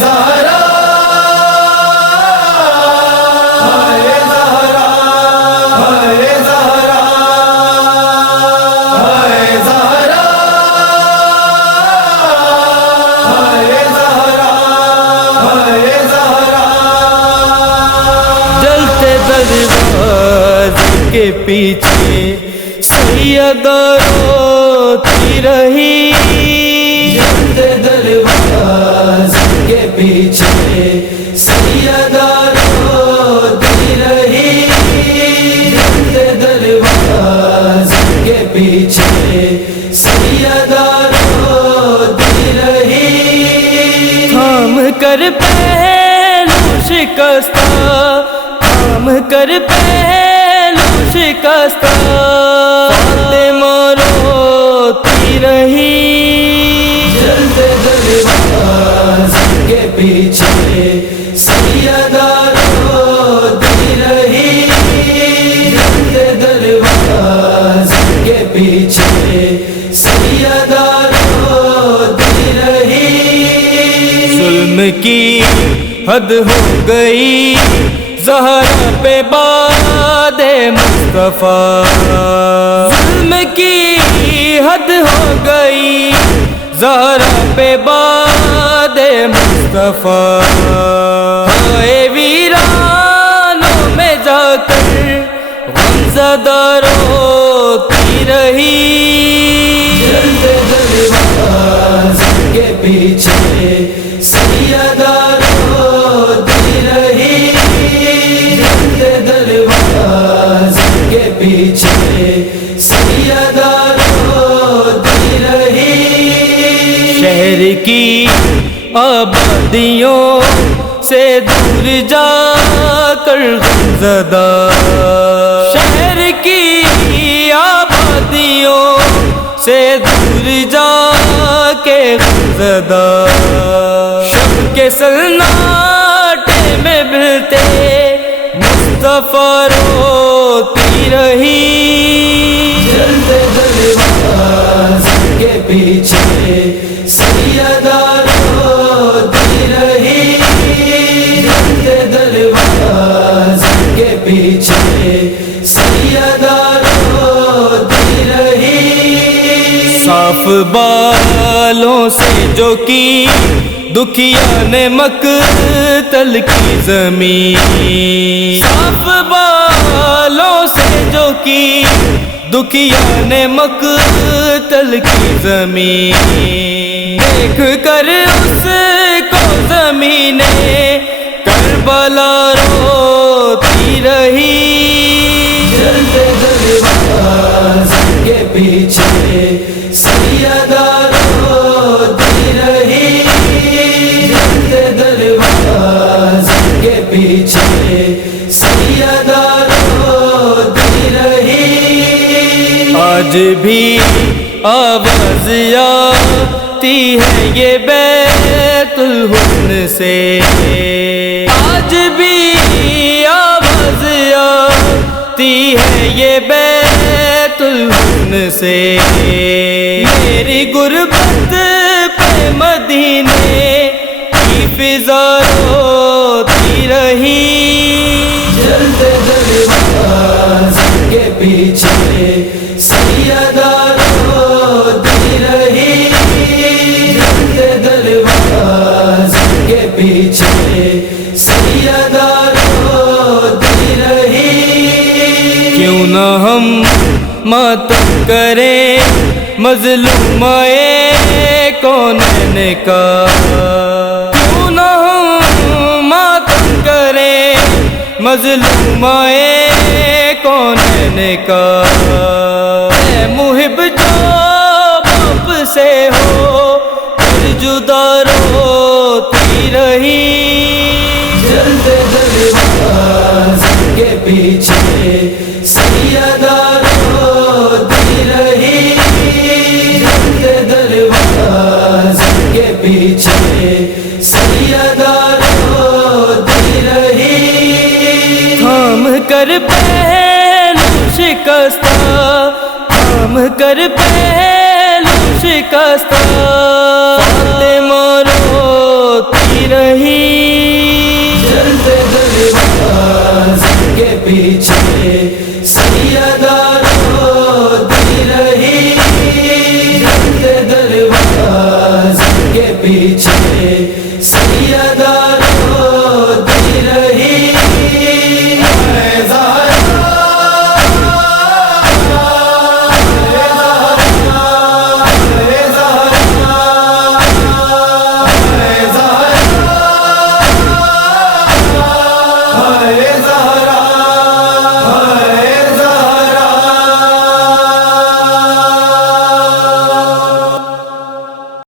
زہرا ہائے زہرا ہائے زہرا ہائے زہرا ہائے زہرا ہائے زہرا جلتے دروازے کے پیچھے سیدہ روتی رہی، جلتے دروازے کے پیچھے سیدہ روتی رہی، جلتے دروازے کے پیچھے سیدہ روتی رہی، تھام کر پہلو شکستہ، تھام کر پہلو شکستہ فاطمہ روتی رہی، جلتے دروازے کے پیچھے سیدہ روتی رہی، جلتے دروازے کے پیچھے سیدہ روتی رہی، ظلم کی حد ہو گئی زہرا پہ بعد مصطفیٰ، ظلم کی حد ہو گئی زہرا پہ بعد مصطفیٰ، ہائے ویرانوں میں جا کر غمزدہ روتی رہی، جلتے دروازے کے پیچھے سیدہ روتی رہی، جلتے دروازے کے پیچھے سیدہ روتی رہی، شہر کی آبادیوں سے دور جا کر غمزدہ، شہر کی آبادیوں سے دور جا کے غمزدہ، شب کے سناٹے میں بلتے مصطفیٰ روتی رہی، جلتے دروازے کے پیچھے سیدہ روتی رہی، جلتے دروازے کے پیچھے سیدہ روتی رہی، صاف بالوں سے جو کی دکھیا نے مقتل کی زمین، صاف بالوں سے جو کی دکھیا نے مقتل کی زمین، دیکھ کر اس کو زمین کربلا روتی رہی، جلتے دروازے کے پیچھے سیدہ روتی رہی، جلتے دروازے کے پیچھے سیدہ روتی رہی، آج بھی آواز آتی ہے یہ بیت الحسن سے، آج بھی آواز آتی ہے یہ بیت الحسن سے، میری غربت پہ مدینے کی فضا روتی رہی، جلتے دروازے کے پیچھے سیدہ روتی رہی، جلتے دروازے کے پیچھے سیدہ روتی رہی، کیوں نہ ہم ماتم کریں مظلومائے کونین کا، کیوں نہ ہم ماتم کریں مظلومائے کونین کا، اے محب جو باپ سے ہو پھر جدا روتی رہی، جلتے دروازے کے پیچھے سیدہ روتی رہی، جلتے دروازے کے پیچھے سیدہ روتی رہی، تھام کر پہلو شکستہ، تھام کر پہلو شکستہ فاطمہ روتی رہی جلتے دروازے کے پیچھے سیدہ